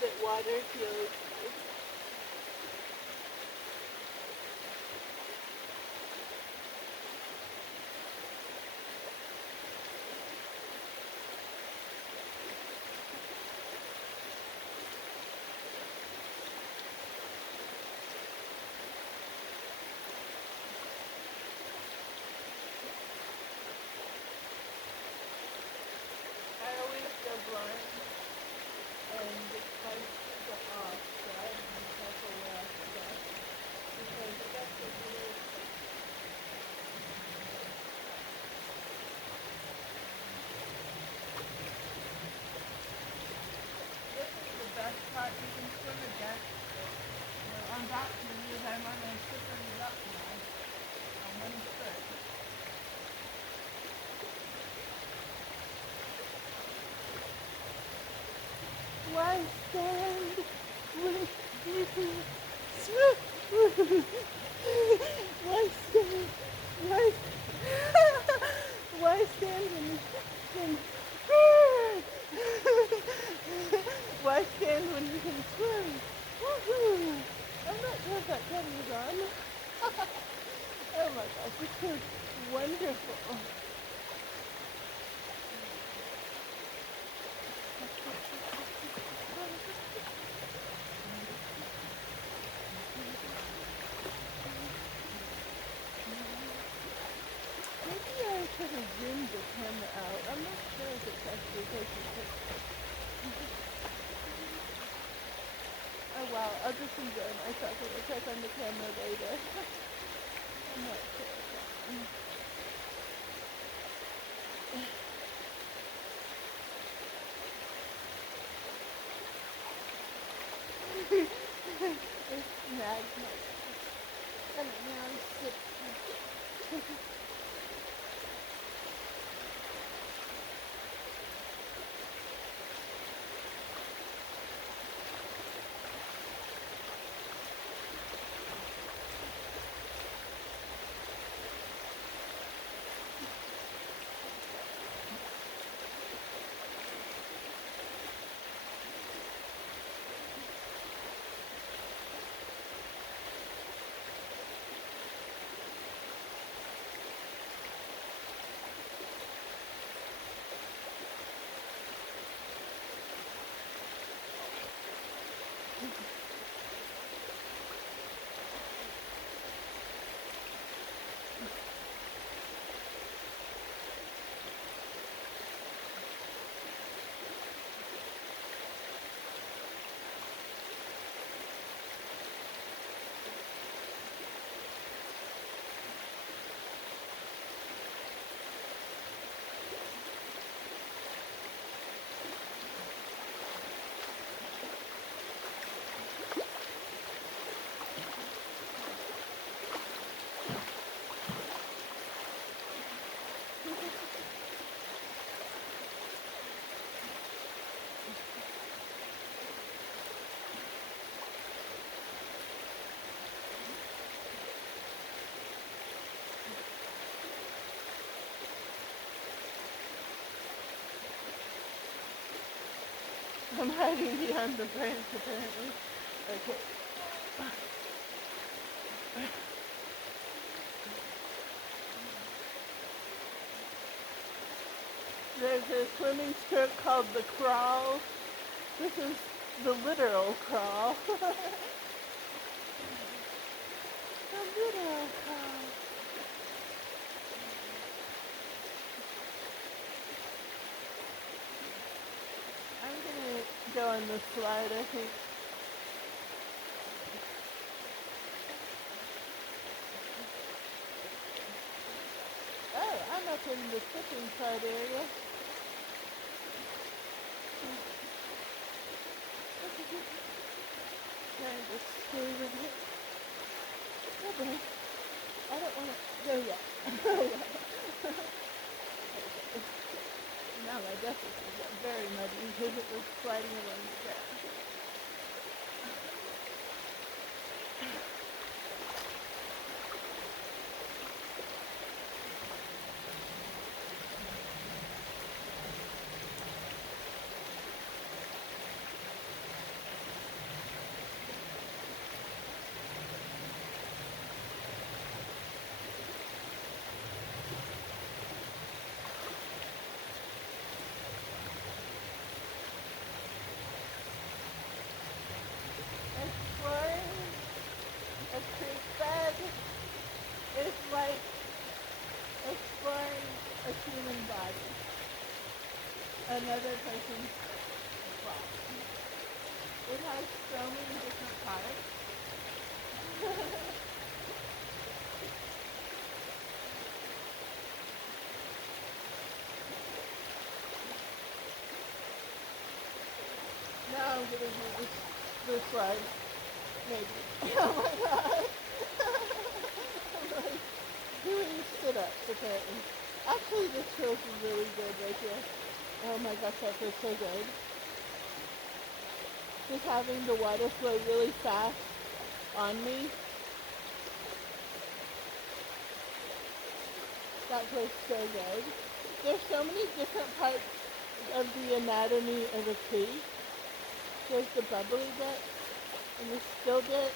bit water feels nice. I always go blind and my shoes are off, so I have to be careful where I step because it gets a little. This is the best part. You can swim against it. You know, I'm back to you. I'm on a slippery rock now. On one foot. Why stand when you can swim? Why stand? Why? Why stand when you can? Why stand when you can swim? Woohoo! I'm not sure if that camera's on. Oh my gosh, this is wonderful. Maybe I should have zoomed the camera out. I'm not sure if it's actually taking pictures. Oh wow, I'll just enjoy myself and I'll check on the camera later. I'm not sure. It's magma. And now it's I'm hiding behind the branch apparently. Okay. There's a swimming stroke called the crawl. This is the literal crawl. The literal crawl. I'm gonna go on the slide, I think. Oh, I'm up in the slipping slide area. Trying to stay with it. Oh boy. I don't want to go yet. Now my dress is very muddy because it was sliding along the ground. It's like exploring a human body, another person's body. It has so many different parts. Now I'm gonna do this slide, maybe. Oh my god. I'm like doing sit-ups apparently. Actually, this feels really good right here. Oh my gosh, that feels so good. Just having the water flow really fast on me, that feels so good. There's so many different parts of the anatomy of a tree. There's the bubbly bit and the still bit.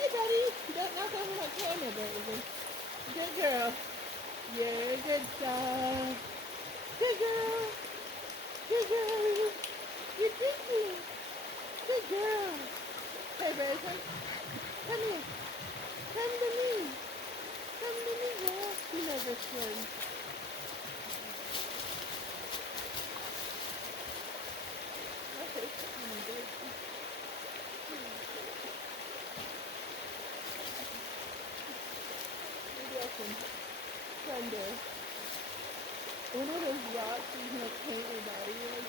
Hey buddy, don't knock over my camera, baby. Good girl. You're a good dog. Good girl. Good girl. You're digging. Good girl. Hey, Bacon. Come here. Come to me. Come to me, girl. She never swims. Okay. Maybe I can find one of those rocks you can paint your body with.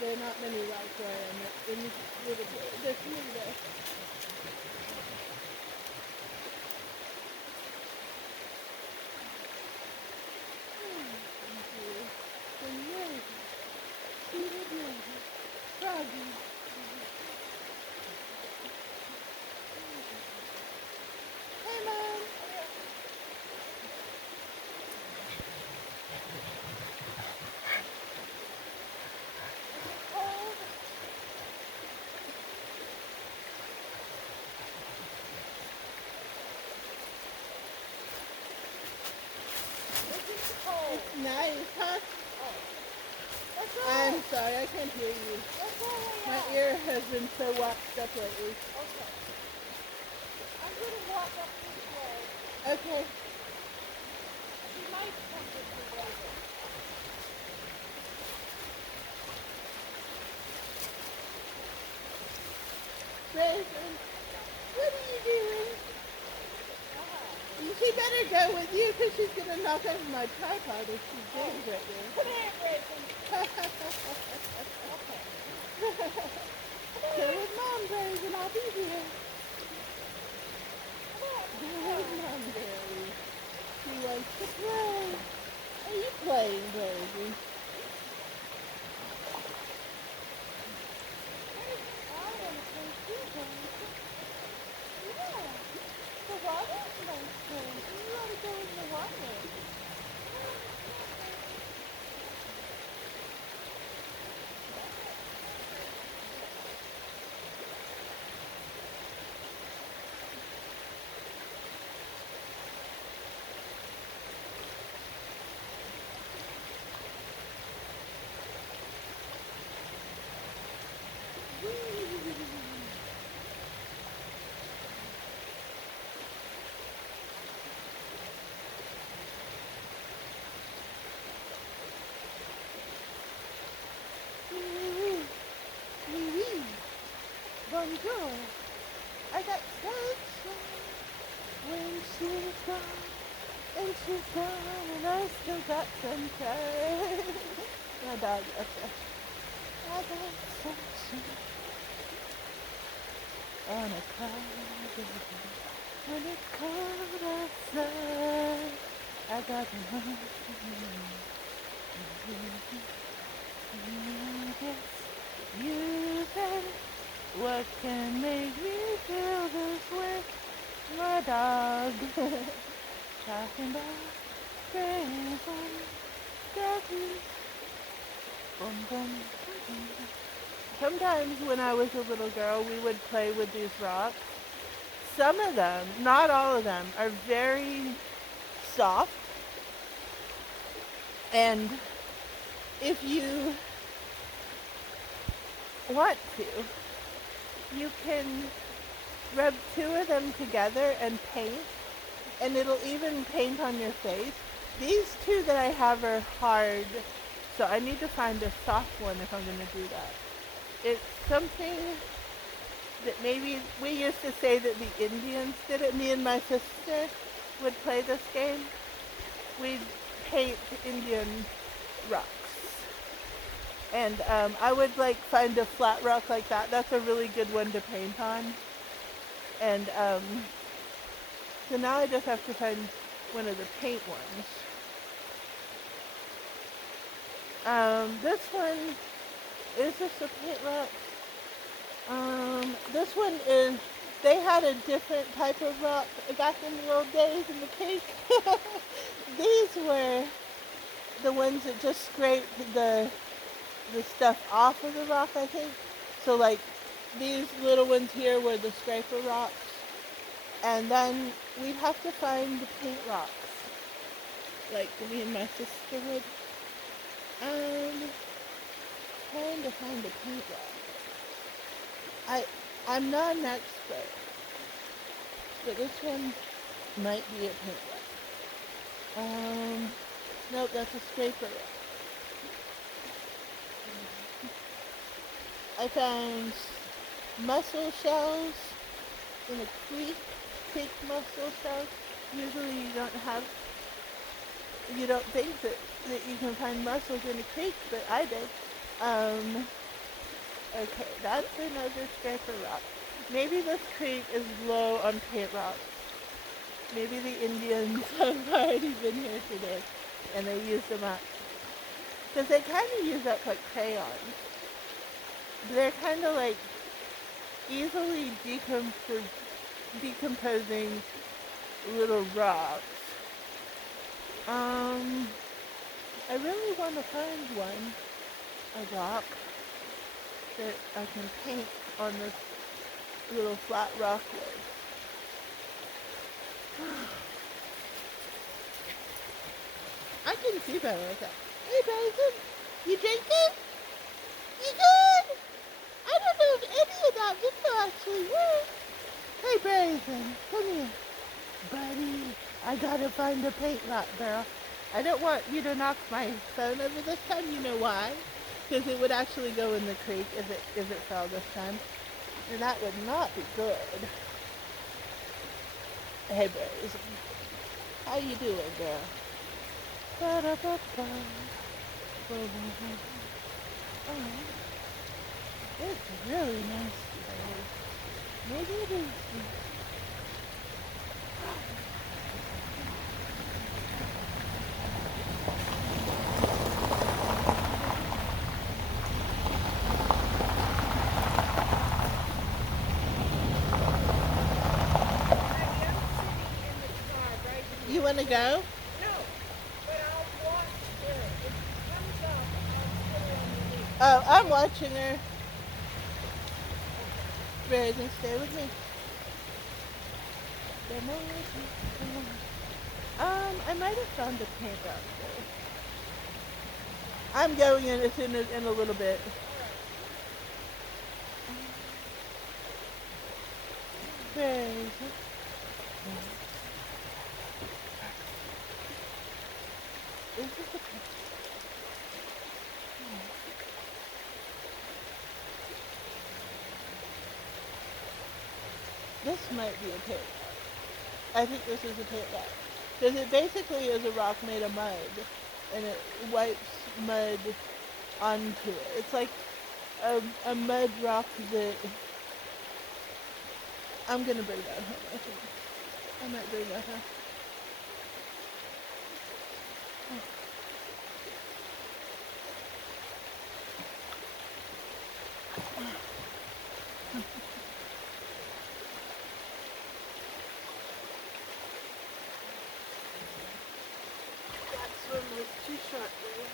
There are not many rocks where I am in this little bit. There's maybe there. Froggy. Hey, Mom. Cold. It's nice, huh? I'm sorry, I can't hear you. My ear has been so waxed up lately. Okay. I'm going to walk up this way. Okay. She might come this way. Grayson, what are you doing? She better go with you because she's going to knock over my tripod if she digs right there. Come here, Grayson. Go with Mom, Grayson. I'll be here. Go with Mom, Grayson. She wants to play. Are you playing, Grayson? I want to play too, Grayson. Yeah. The water's nice, Grayson. You want to go in the water. Bonjour. I got sunshine when she's gone, and she's gone, and I still got sunshine. My dog up there. I got sunshine on a cloudy When it's cold outside, I got the mountain. I guess you said, what can make me feel this way? My dog. Talking about friends on Jackie. Boom, boom, boom. Sometimes when I was a little girl, we would play with these rocks. Some of them, not all of them, are very soft. And if you want to, you can rub two of them together and paint, and it'll even paint on your face. These two that I have are hard, so I need to find a soft one if I'm going to do that. It's something that maybe we used to say that the Indians did it. Me and my sister would play this game. We'd paint Indian rocks. And I would like find a flat rock like that. That's a really good one to paint on. And so now I just have to find one of the paint ones. This one is just a paint rock. This one is, they had a different type of rock back in the old days in the cake. These were the ones that just scraped the stuff off of the rock, I think. So like these little ones here were the scraper rocks. And then we'd have to find the paint rocks. Like me and my sister would. Trying to find a paint rock. I'm not an expert, but this one might be a paint rock. Nope, that's a scraper rock. I found mussel shells in a creek mussel shells. Usually you don't think that you can find mussels in a creek, but I did. Okay, that's another scraper rock. Maybe this creek is low on paint rocks. Maybe the Indians have already been here today and they use them up. Because they kind of use up like crayons. They're kind of like easily decomposing little rocks. I really want to find a rock that I can paint on this little flat rock with. I can see better like that. Hey, Bryson, you drinking? You good? I don't know if any of that video actually worked. Hey, Bryson, come here. Buddy, I gotta find a paint rock, girl. I don't want you to knock my phone over this time. You know why? Because it would actually go in the creek if it fell this time. And that would not be good. Hey, Bryson. How you doing, girl? Ba-da-ba-ba. Oh, it's really nice today. Maybe it is. You want to go? No, but I'll watch her. If she comes up, I'll put her underneath. Oh, I'm watching her. Bryson, stay with me. I might have found a paint rock there. I'm going in in a little bit. Bryson. Is this a paint? This might be a paint rock. I think this is a paint rock. Because it basically is a rock made of mud. And it wipes mud onto it. It's like a mud rock that I'm gonna bring that home, I think. I might bring that home. That swim was too short, babe.